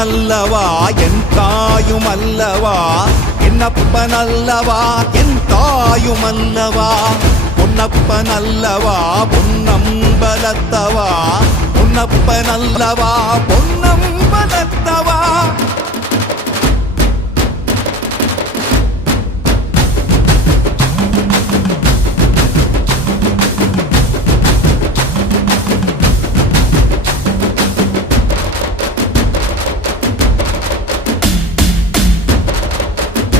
நல்லவா என் தாயும் அல்லவா, என்னப்ப நல்லவா என் தாயும் அல்லவா, பொன்னப்ப நல்லவா பொன்னம்பலத்தவா, பொன்னப்ப நல்லவா பொன்னம்பலத்தவா.